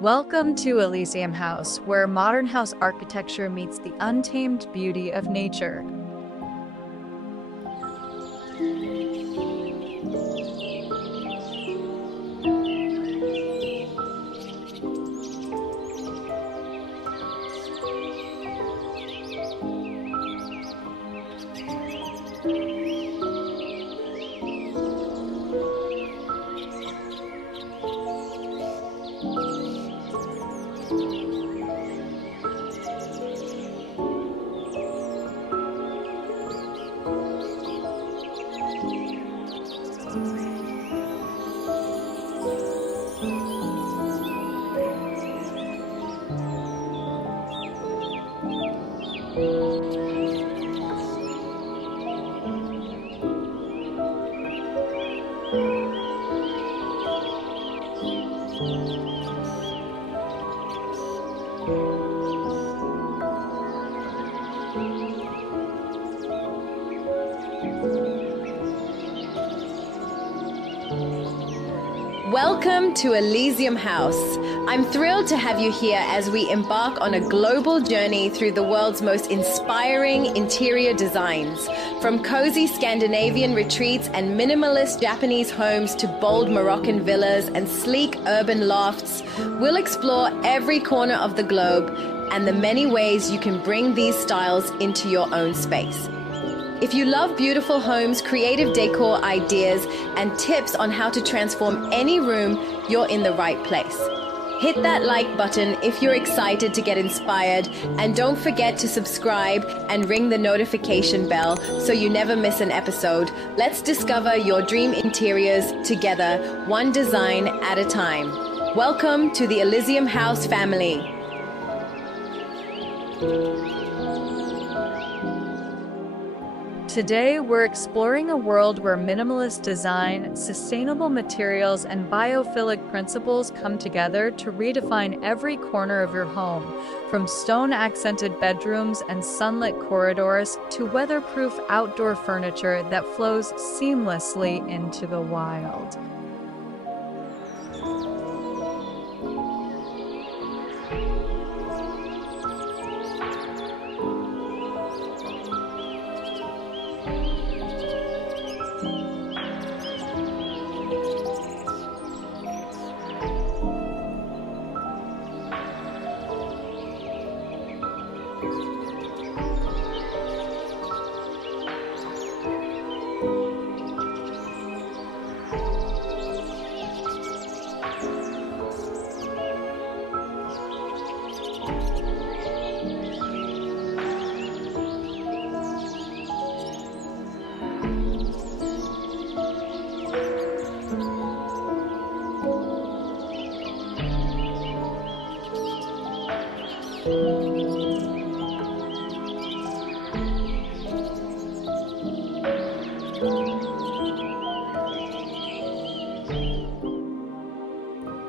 Welcome to Elysium House, where modern house architecture meets the untamed beauty of nature. Welcome to Elysium House. I'm thrilled to have you here as we embark on a global journey through the world's most inspiring interior designs. From cozy Scandinavian retreats and minimalist Japanese homes to bold Moroccan villas and sleek urban lofts, we'll explore every corner of the globe and the many ways you can bring these styles into your own space. If you love beautiful homes, creative decor ideas, and tips on how to transform any room, you're in the right place. Hit that like button if you're excited to get inspired, and don't forget to subscribe and ring the notification bell so you never miss an episode. Let's discover your dream interiors together, one design at a time. Welcome to the Elysium House family. Today, we're exploring a world where minimalist design, sustainable materials, and biophilic principles come together to redefine every corner of your home, from stone-accented bedrooms and sunlit corridors to weatherproof outdoor furniture that flows seamlessly into the wild.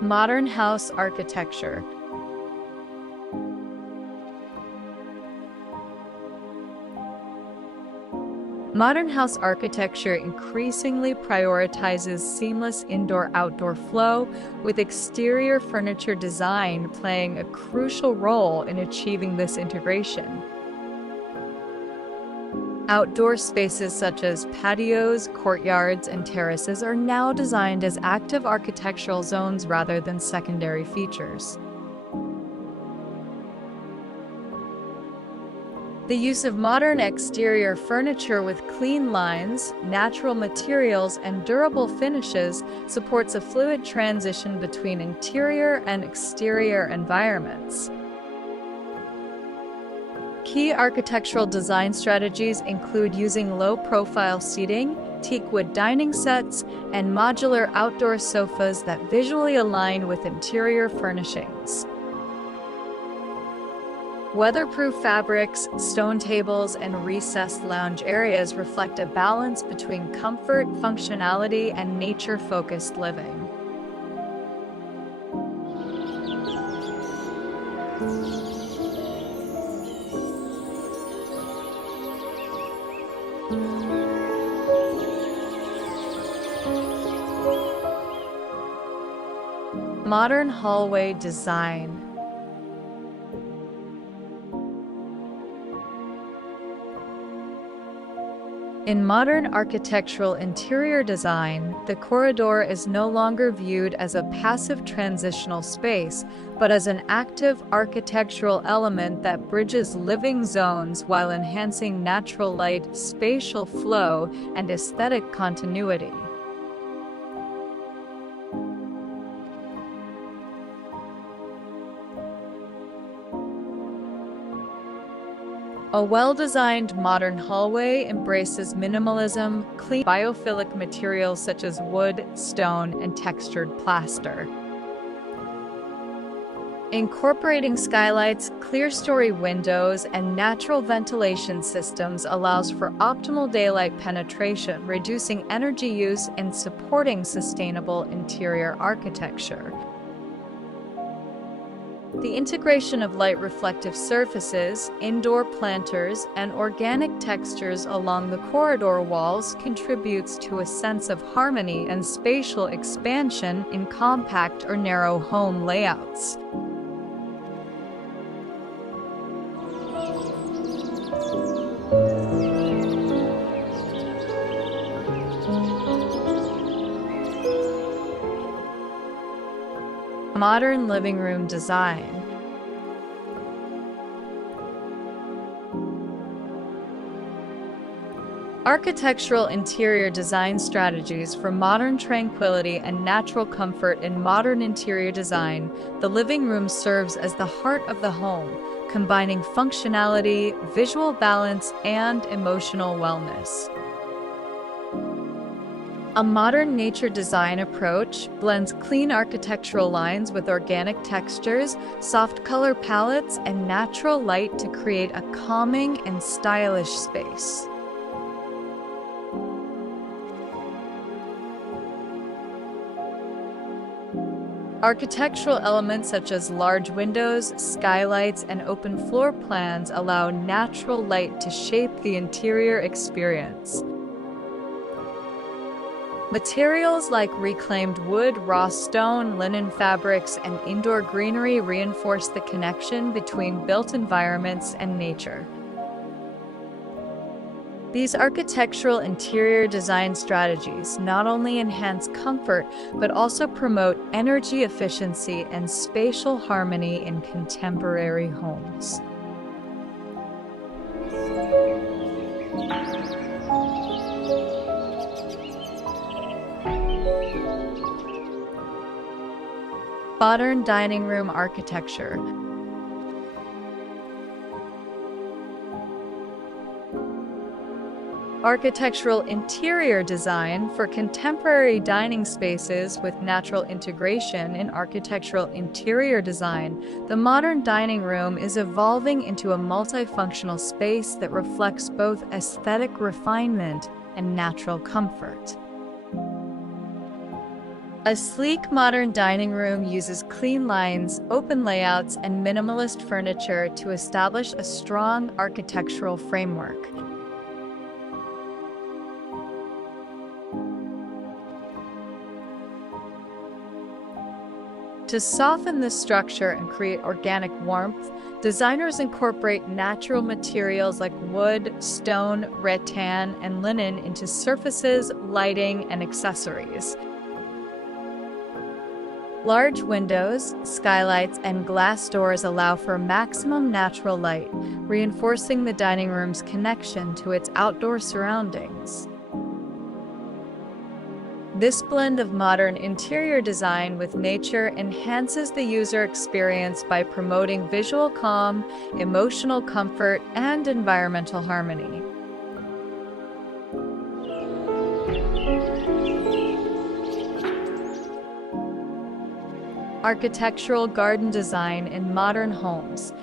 Modern house architecture. Modern house architecture increasingly prioritizes seamless indoor-outdoor flow, with exterior furniture design playing a crucial role in achieving this integration. Outdoor spaces such as patios, courtyards, and terraces are now designed as active architectural zones rather than secondary features. The use of modern exterior furniture with clean lines, natural materials, and durable finishes supports a fluid transition between interior and exterior environments. Key architectural design strategies include using low-profile seating, teakwood dining sets, and modular outdoor sofas that visually align with interior furnishings. Weatherproof fabrics, stone tables, and recessed lounge areas reflect a balance between comfort, functionality, and nature-focused living. Modern hallway design. In modern architectural interior design, the corridor is no longer viewed as a passive transitional space, but as an active architectural element that bridges living zones while enhancing natural light, spatial flow, and aesthetic continuity. A well-designed modern hallway embraces minimalism, clean biophilic materials such as wood, stone, and textured plaster. Incorporating skylights, clear-story windows, and natural ventilation systems allows for optimal daylight penetration, reducing energy use and supporting sustainable interior architecture. The integration of light-reflective surfaces, indoor planters, and organic textures along the corridor walls contributes to a sense of harmony and spatial expansion in compact or narrow home layouts. Modern living room design. Architectural interior design strategies for modern tranquility and natural comfort. In modern interior design, the living room serves as the heart of the home, combining functionality, visual balance, and emotional wellness. A modern nature design approach blends clean architectural lines with organic textures, soft color palettes, and natural light to create a calming and stylish space. Architectural elements such as large windows, skylights, and open floor plans allow natural light to shape the interior experience. Materials like reclaimed wood, raw stone, linen fabrics, and indoor greenery reinforce the connection between built environments and nature. These architectural interior design strategies not only enhance comfort, but also promote energy efficiency and spatial harmony in contemporary homes. Modern dining room architecture. Architectural interior design for contemporary dining spaces with natural integration in architectural interior design. The modern dining room is evolving into a multifunctional space that reflects both aesthetic refinement and natural comfort. A sleek modern dining room uses clean lines, open layouts, and minimalist furniture to establish a strong architectural framework. To soften the structure and create organic warmth, designers incorporate natural materials like wood, stone, rattan, and linen into surfaces, lighting, and accessories. Large windows, skylights, and glass doors allow for maximum natural light, reinforcing the dining room's connection to its outdoor surroundings. This blend of modern interior design with nature enhances the user experience by promoting visual calm, emotional comfort, and environmental harmony. Architectural garden design in modern homes.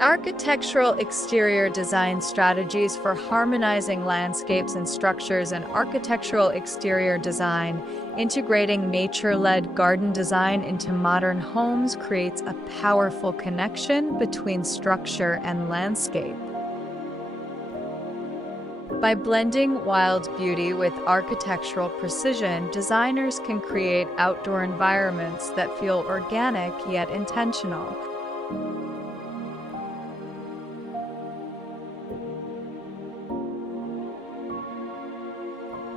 Architectural exterior design strategies for harmonizing landscapes and structures. And architectural exterior design, integrating nature-led garden design into modern homes, creates a powerful connection between structure and landscape. By blending wild beauty with architectural precision, designers can create outdoor environments that feel organic yet intentional.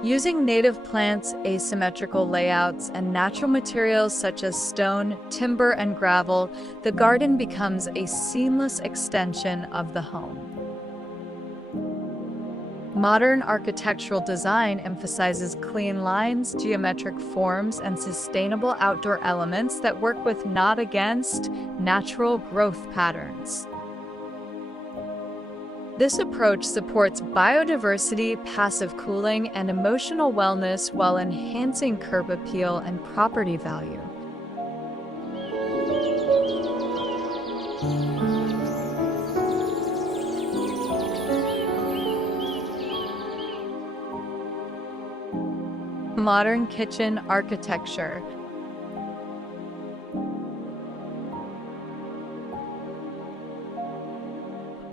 Using native plants, asymmetrical layouts, and natural materials such as stone, timber, and gravel, the garden becomes a seamless extension of the home. Modern architectural design emphasizes clean lines, geometric forms, and sustainable outdoor elements that work with, not against, natural growth patterns. This approach supports biodiversity, passive cooling, and emotional wellness while enhancing curb appeal and property value. Modern kitchen architecture.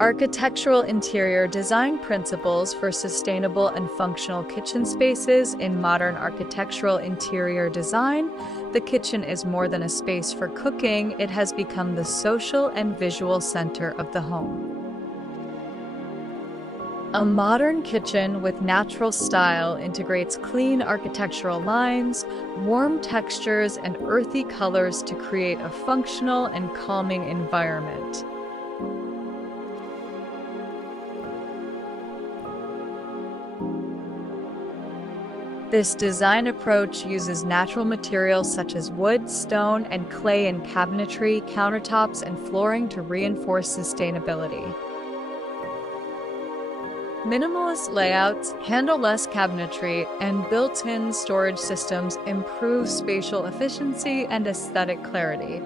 Architectural interior design principles for sustainable and functional kitchen spaces. In modern architectural interior design, the kitchen is more than a space for cooking. It has become the social and visual center of the home. A modern kitchen with natural style integrates clean architectural lines, warm textures, and earthy colors to create a functional and calming environment. This design approach uses natural materials such as wood, stone, and clay in cabinetry, countertops, and flooring to reinforce sustainability. Minimalist layouts handle less cabinetry, and built-in storage systems improve spatial efficiency and aesthetic clarity.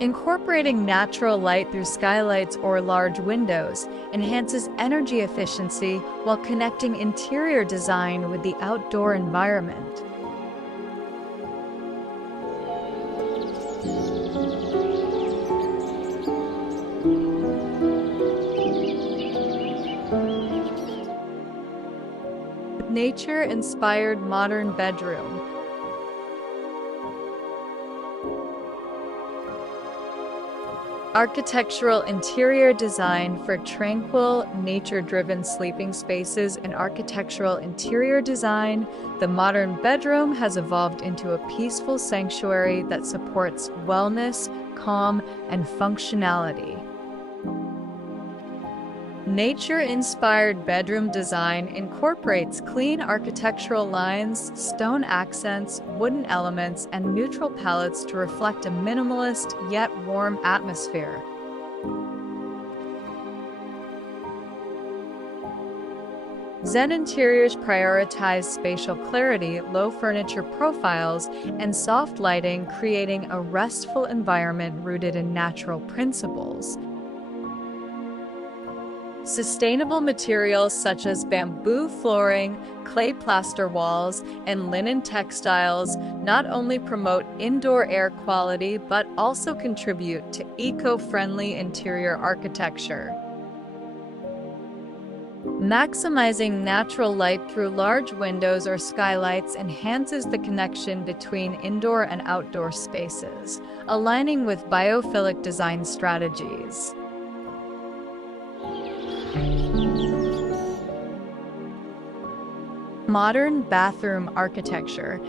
Incorporating natural light through skylights or large windows enhances energy efficiency while connecting interior design with the outdoor environment. Nature-inspired modern bedroom. Architectural interior design for tranquil, nature-driven sleeping spaces. In architectural interior design, the modern bedroom has evolved into a peaceful sanctuary that supports wellness, calm, and functionality. Nature-inspired bedroom design incorporates clean architectural lines, stone accents, wooden elements, and neutral palettes to reflect a minimalist yet warm atmosphere. Zen interiors prioritize spatial clarity, low furniture profiles, and soft lighting, creating a restful environment rooted in natural principles. Sustainable materials such as bamboo flooring, clay plaster walls, and linen textiles not only promote indoor air quality but also contribute to eco-friendly interior architecture. Maximizing natural light through large windows or skylights enhances the connection between indoor and outdoor spaces, aligning with biophilic design strategies. Modern bathroom architecture.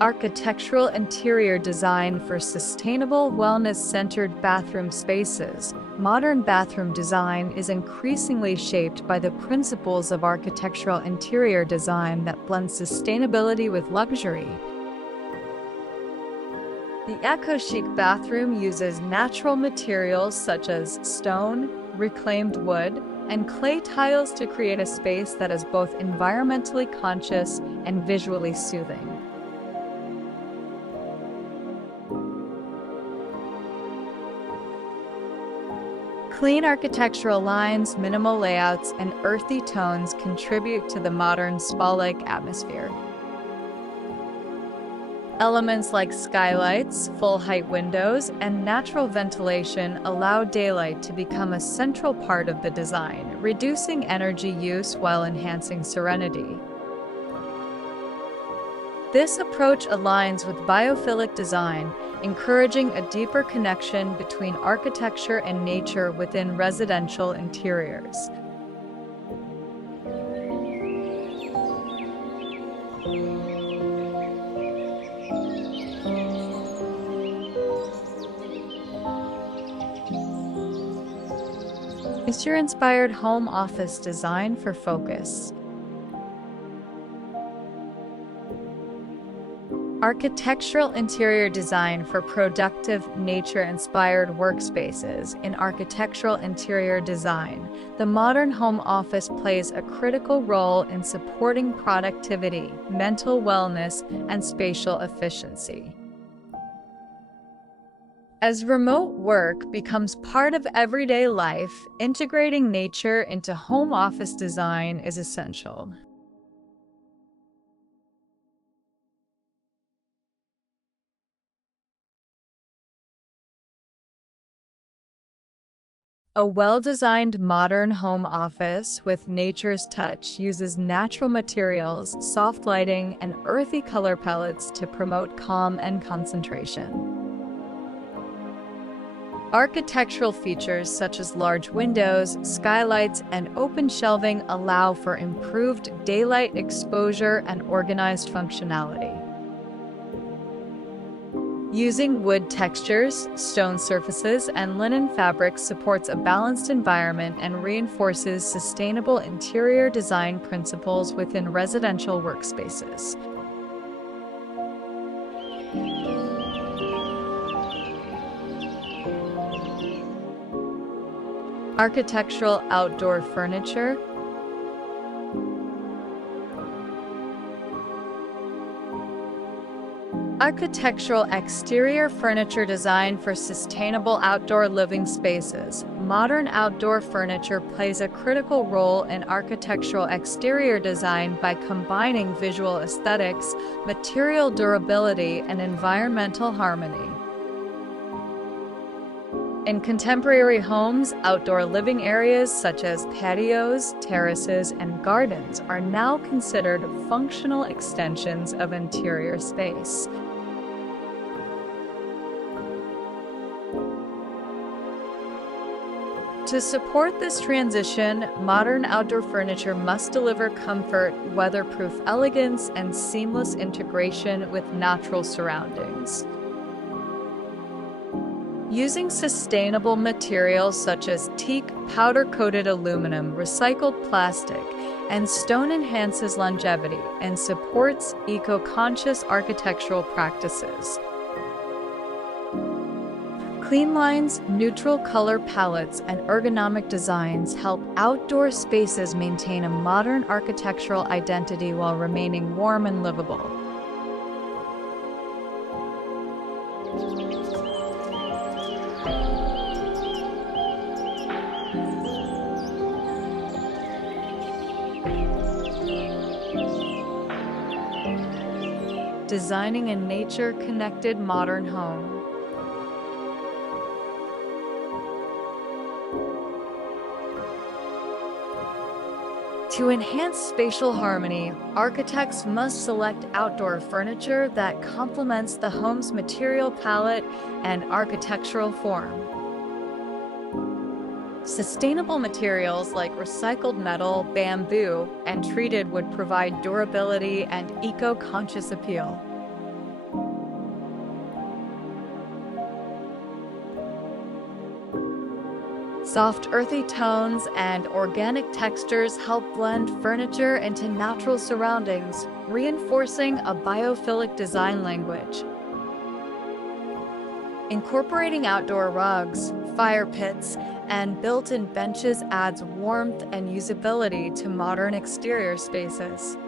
Architectural interior design for sustainable, wellness-centered bathroom spaces. Modern bathroom design is increasingly shaped by the principles of architectural interior design that blend sustainability with luxury. The eco-chic bathroom uses natural materials such as stone, reclaimed wood, and clay tiles to create a space that is both environmentally conscious and visually soothing. Clean architectural lines, minimal layouts, and earthy tones contribute to the modern spa-like atmosphere. Elements like skylights, full-height windows, and natural ventilation allow daylight to become a central part of the design, reducing energy use while enhancing serenity. This approach aligns with biophilic design, encouraging a deeper connection between architecture and nature within residential interiors. Is your inspired home office design for focus? Architectural interior design for productive, nature-inspired workspaces. In architectural interior design, the modern home office plays a critical role in supporting productivity, mental wellness, and spatial efficiency. As remote work becomes part of everyday life, integrating nature into home office design is essential. A well-designed modern home office with nature's touch uses natural materials, soft lighting, and earthy color palettes to promote calm and concentration. Architectural features such as large windows, skylights, and open shelving allow for improved daylight exposure and organized functionality. Using wood textures, stone surfaces, and linen fabrics supports a balanced environment and reinforces sustainable interior design principles within residential workspaces. Architectural outdoor furniture. Architectural exterior furniture designed for sustainable outdoor living spaces. Modern outdoor furniture plays a critical role in architectural exterior design by combining visual aesthetics, material durability, and environmental harmony. In contemporary homes, outdoor living areas such as patios, terraces, and gardens are now considered functional extensions of interior space. To support this transition, modern outdoor furniture must deliver comfort, weatherproof elegance, and seamless integration with natural surroundings. Using sustainable materials such as teak, powder-coated aluminum, recycled plastic, and stone enhances longevity and supports eco-conscious architectural practices. Clean lines, neutral color palettes, and ergonomic designs help outdoor spaces maintain a modern architectural identity while remaining warm and livable. Designing a nature-connected modern home. To enhance spatial harmony, architects must select outdoor furniture that complements the home's material palette and architectural form. Sustainable materials like recycled metal, bamboo, and treated wood provide durability and eco-conscious appeal. Soft, earthy tones and organic textures help blend furniture into natural surroundings, reinforcing a biophilic design language. Incorporating outdoor rugs, fire pits, and built-in benches adds warmth and usability to modern exterior spaces.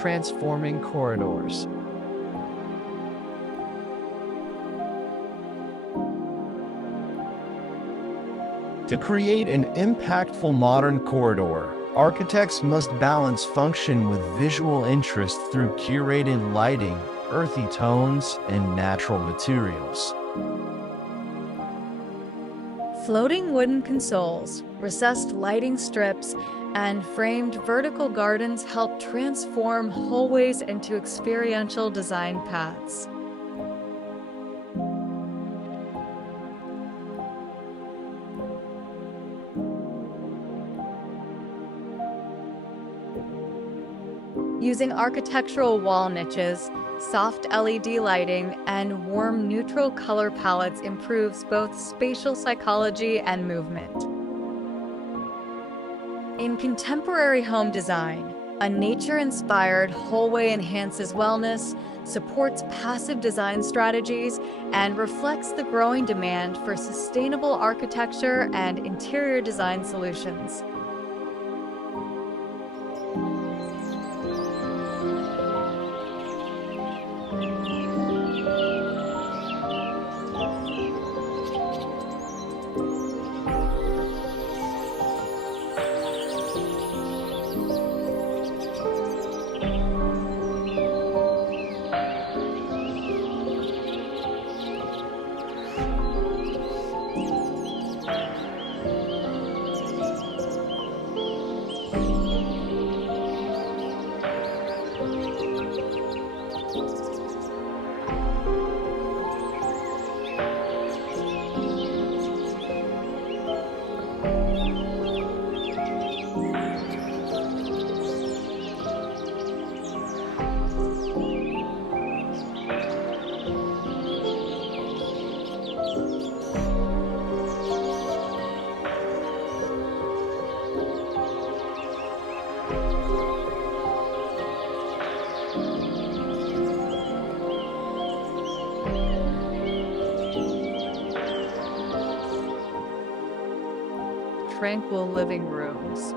transforming corridors. To create an impactful modern corridor, architects must balance function with visual interest through curated lighting, earthy tones, and natural materials. Floating wooden consoles, recessed lighting strips, and framed vertical gardens help transform hallways into experiential design paths. Using architectural wall niches, soft LED lighting, and warm neutral color palettes improves both spatial psychology and movement. In contemporary home design, a nature-inspired hallway enhances wellness, supports passive design strategies, and reflects the growing demand for sustainable architecture and interior design solutions. Tranquil living rooms.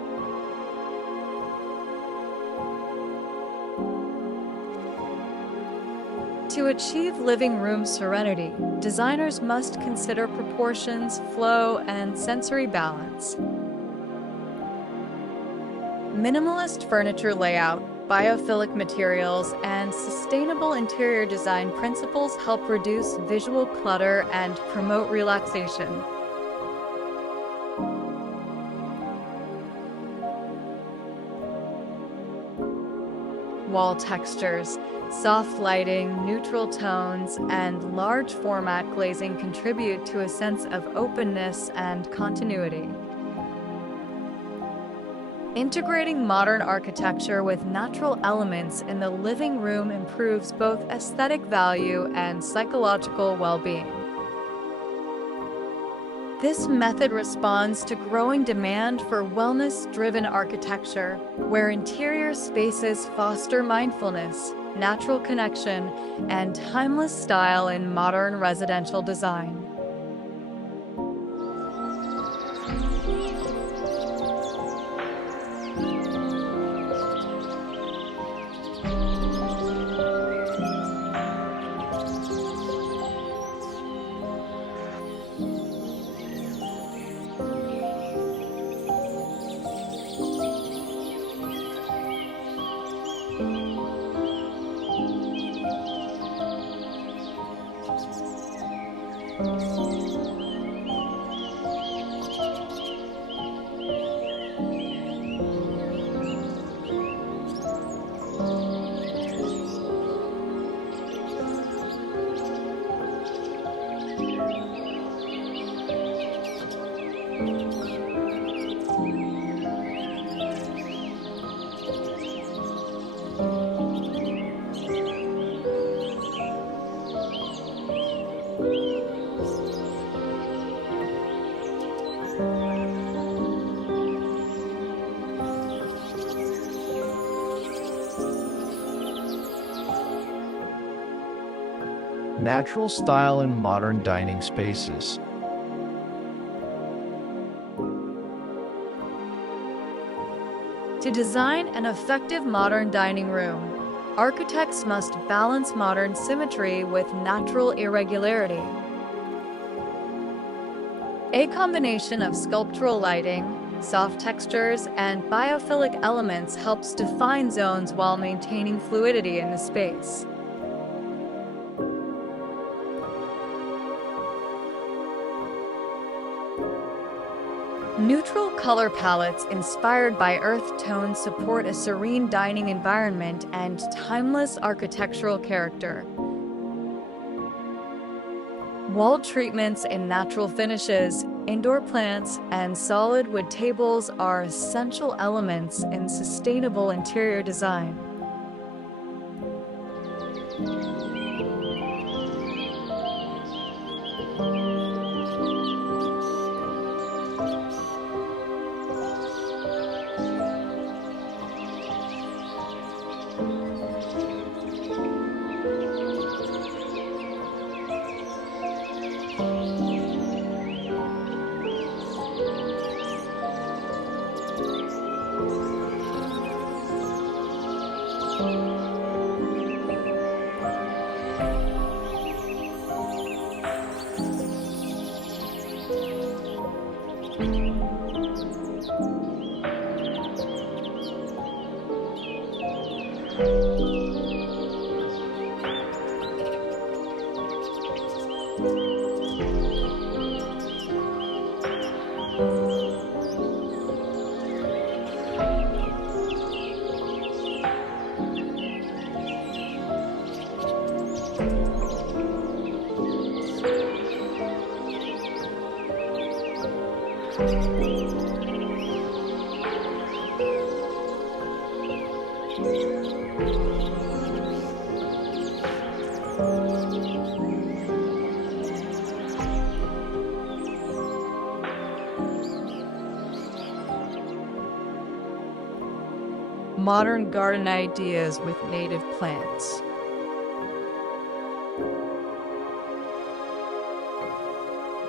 To achieve living room serenity, designers must consider proportions, flow, and sensory balance. Minimalist furniture layout, biophilic materials, and sustainable interior design principles help reduce visual clutter and promote relaxation. Wall textures, soft lighting, neutral tones, and large format glazing contribute to a sense of openness and continuity. Integrating modern architecture with natural elements in the living room improves both aesthetic value and psychological well-being. This method responds to growing demand for wellness-driven architecture, where interior spaces foster mindfulness, natural connection, and timeless style in modern residential design. Natural style in modern dining spaces. To design an effective modern dining room, architects must balance modern symmetry with natural irregularity. A combination of sculptural lighting, soft textures, and biophilic elements helps define zones while maintaining fluidity in the space. Neutral color palettes inspired by earth tones support a serene dining environment and timeless architectural character. Wall treatments in natural finishes, indoor plants, and solid wood tables are essential elements in sustainable interior design. Modern garden ideas with native plants.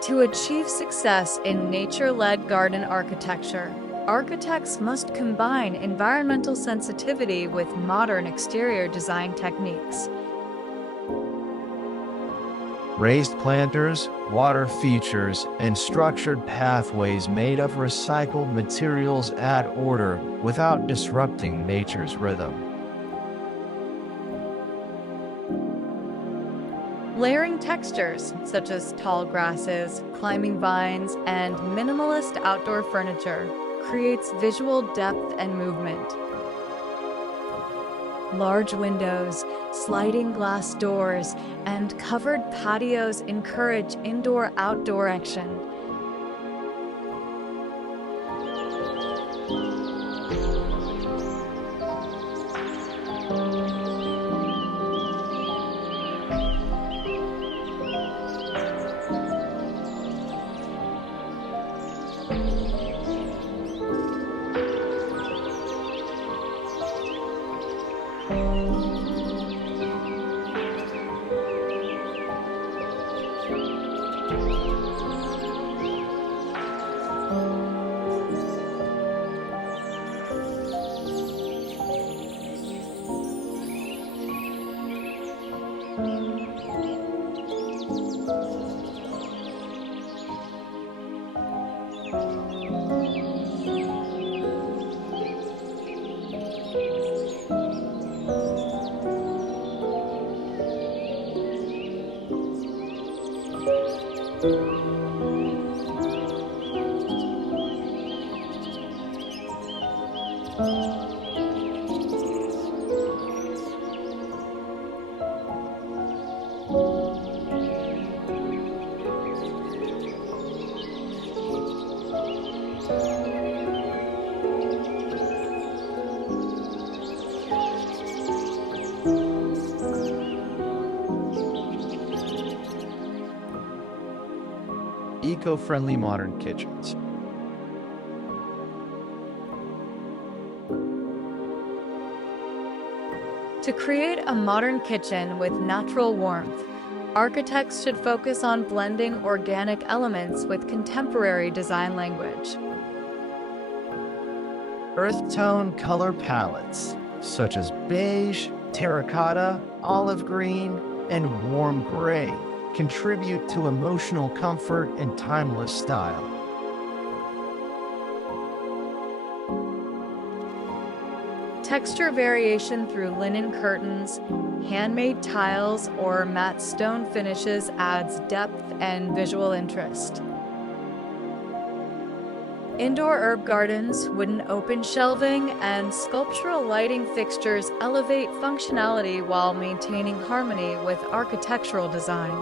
To achieve success in nature-led garden architecture, architects must combine environmental sensitivity with modern exterior design techniques. Raised planters, water features, and structured pathways made of recycled materials add order without disrupting nature's rhythm. Layering textures, such as tall grasses, climbing vines, and minimalist outdoor furniture, creates visual depth and movement. Large windows, sliding glass doors, and covered patios encourage indoor-outdoor action. Eco-friendly modern kitchens. To create a modern kitchen with natural warmth, architects should focus on blending organic elements with contemporary design language. Earth tone color palettes, such as beige, terracotta, olive green, and warm gray, contribute to emotional comfort and timeless style. Texture variation through linen curtains, handmade tiles, or matte stone finishes adds depth and visual interest. Indoor herb gardens, wooden open shelving, and sculptural lighting fixtures elevate functionality while maintaining harmony with architectural design.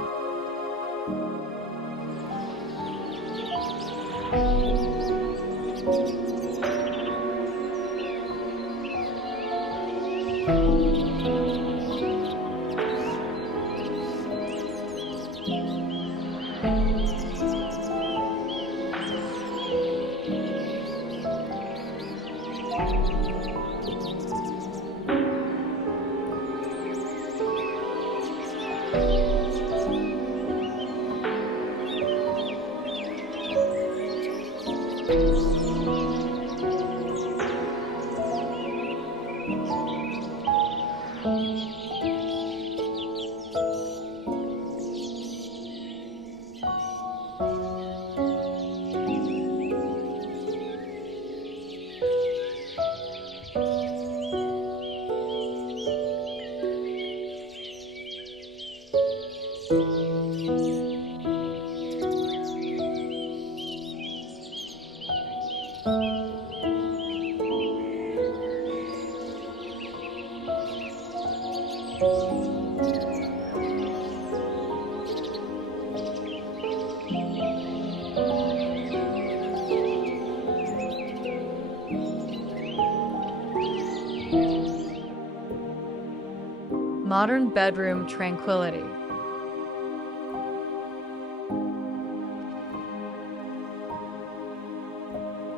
Modern bedroom tranquility.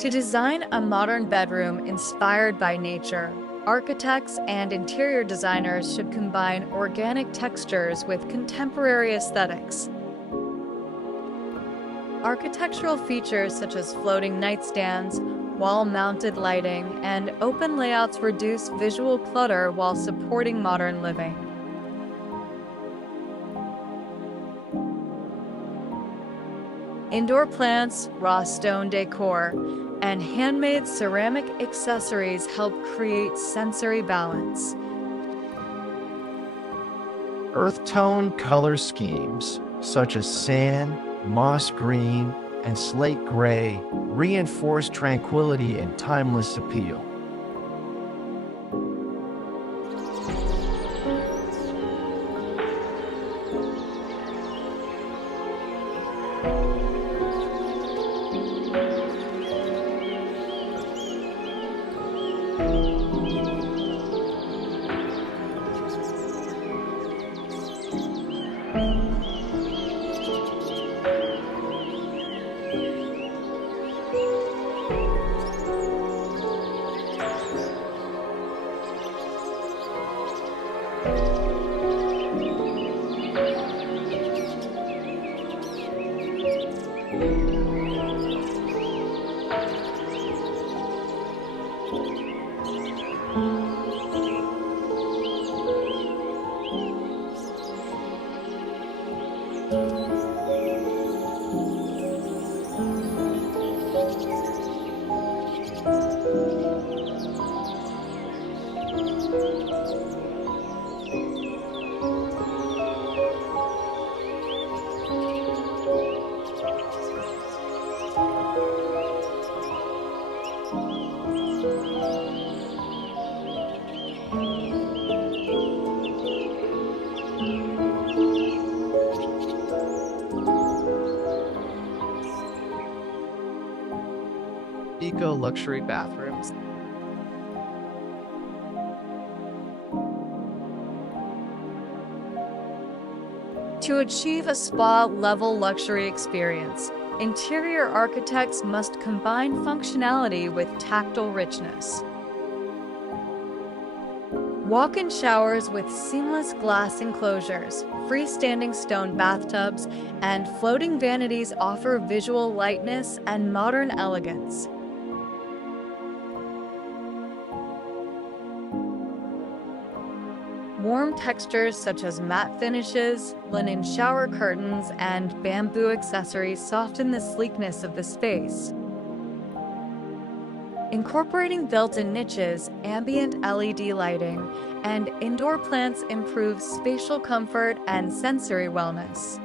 To design a modern bedroom inspired by nature, architects and interior designers should combine organic textures with contemporary aesthetics. Architectural features such as floating nightstands, wall-mounted lighting, and open layouts reduce visual clutter while supporting modern living. Indoor plants, raw stone decor, and handmade ceramic accessories help create sensory balance. Earth tone color schemes, such as sand, moss green, and slate gray, reinforce tranquility and timeless appeal. Eco-luxury bathrooms. To achieve a spa-level luxury experience, interior architects must combine functionality with tactile richness. Walk-in showers with seamless glass enclosures, freestanding stone bathtubs, and floating vanities offer visual lightness and modern elegance. Warm textures such as matte finishes, linen shower curtains, and bamboo accessories soften the sleekness of the space. Incorporating built-in niches, ambient LED lighting, and indoor plants improves spatial comfort and sensory wellness.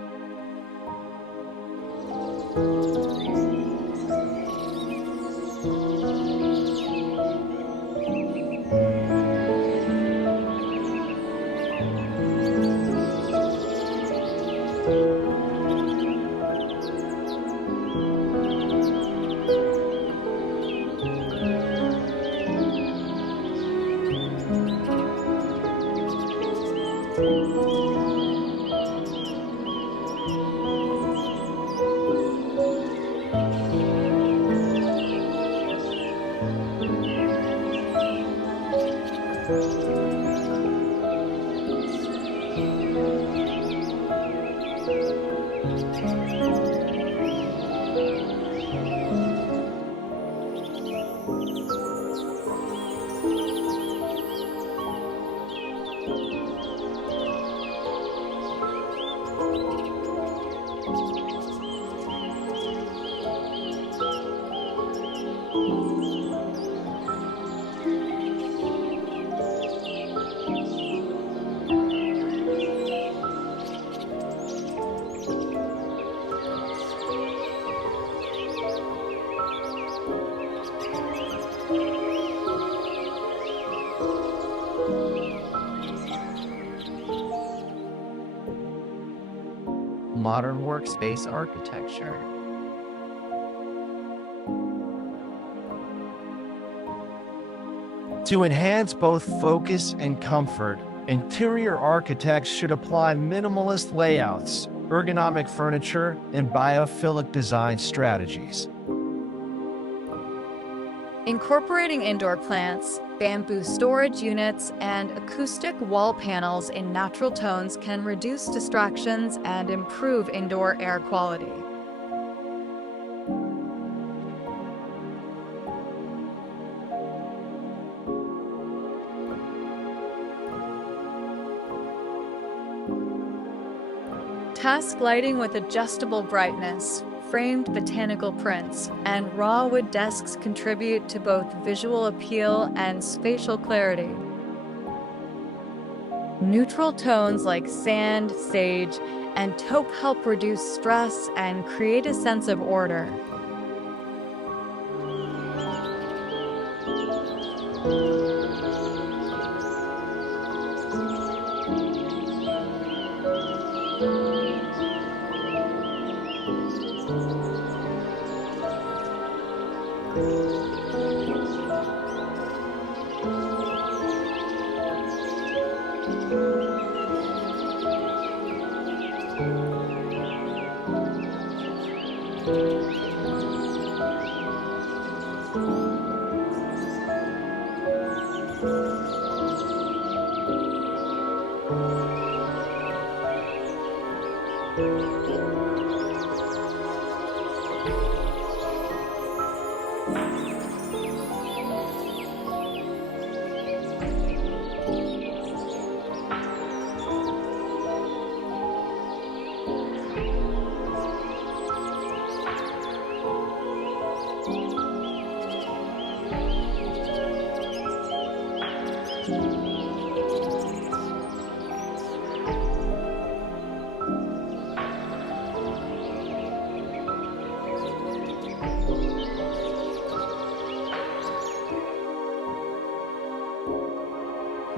Modern workspace architecture. To enhance both focus and comfort, interior architects should apply minimalist layouts, ergonomic furniture, and biophilic design strategies. Incorporating indoor plants, bamboo storage units, and acoustic wall panels in natural tones can reduce distractions and improve indoor air quality. Task lighting with adjustable brightness, framed botanical prints, and raw wood desks contribute to both visual appeal and spatial clarity. Neutral tones like sand, sage, and taupe help reduce stress and create a sense of order.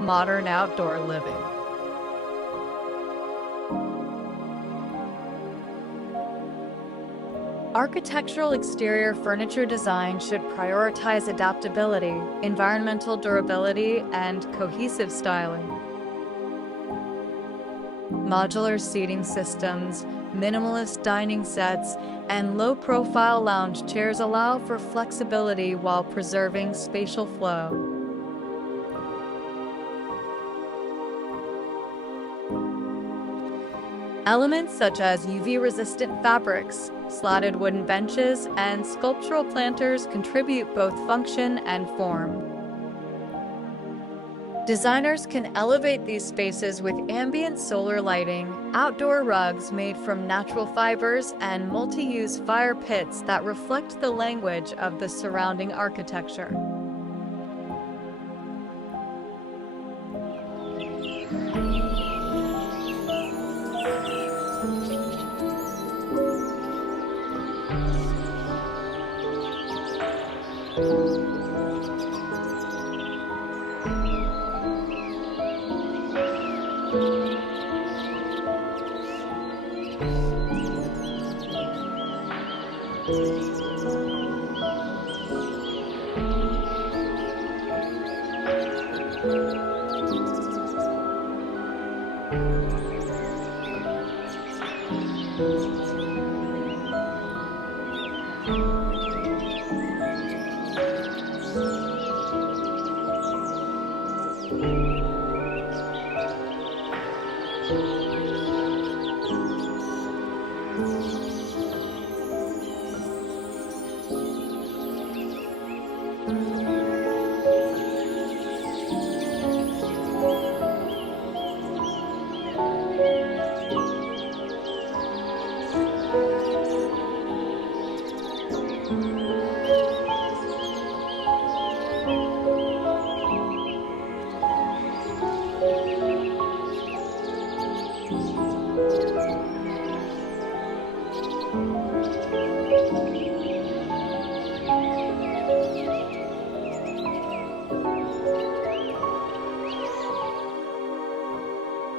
Modern outdoor living. Architectural exterior furniture design should prioritize adaptability, environmental durability, and cohesive styling. Modular seating systems, minimalist dining sets, and low-profile lounge chairs allow for flexibility while preserving spatial flow. Elements such as UV-resistant fabrics, slatted wooden benches, and sculptural planters contribute both function and form. Designers can elevate these spaces with ambient solar lighting, outdoor rugs made from natural fibers, and multi-use fire pits that reflect the language of the surrounding architecture.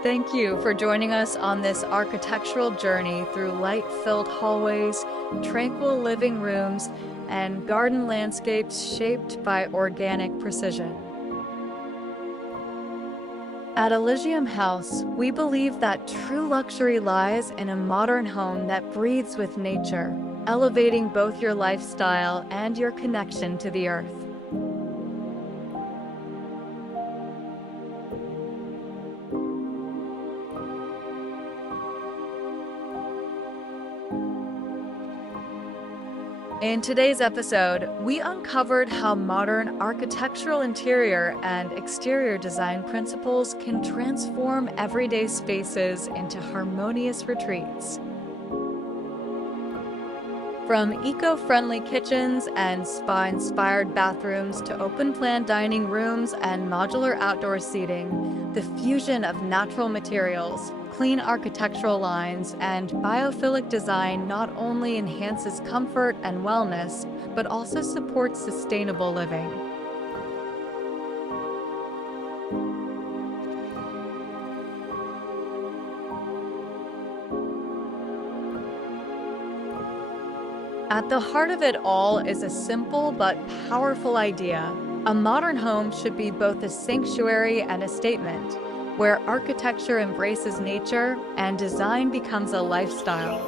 Thank you for joining us on this architectural journey through light-filled hallways, tranquil living rooms, and garden landscapes shaped by organic precision. At Elysium House, we believe that true luxury lies in a modern home that breathes with nature, elevating both your lifestyle and your connection to the earth. In today's episode, we uncovered how modern architectural interior and exterior design principles can transform everyday spaces into harmonious retreats. From eco-friendly kitchens and spa-inspired bathrooms to open-plan dining rooms and modular outdoor seating, the fusion of natural materials, clean architectural lines, and biophilic design not only enhances comfort and wellness, but also supports sustainable living. At the heart of it all is a simple but powerful idea. A modern home should be both a sanctuary and a statement, where architecture embraces nature and design becomes a lifestyle.